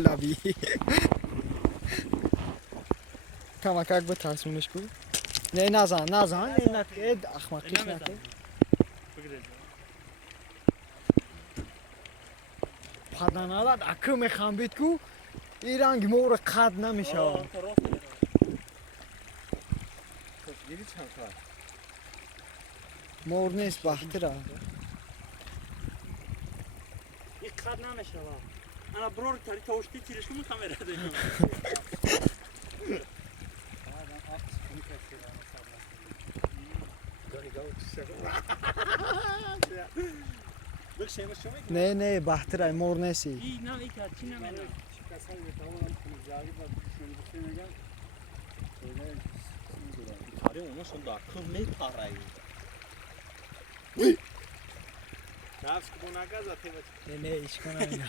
مولوی کمک به تصمیمش کن نه نزن این نکرد احمقیش نکرد پدنالت اکو میخوام بید کو این رنگ مور قد نمیشه مور نیست بحتره این قد نمیشه انا برور تاری توشتی تیرش کنم کامera داریم نه بحتره مور نیستی این نه این که چی نمیده آره اونا شون داکم میپاره نفس که بو نگذا نه ایش کنم اینا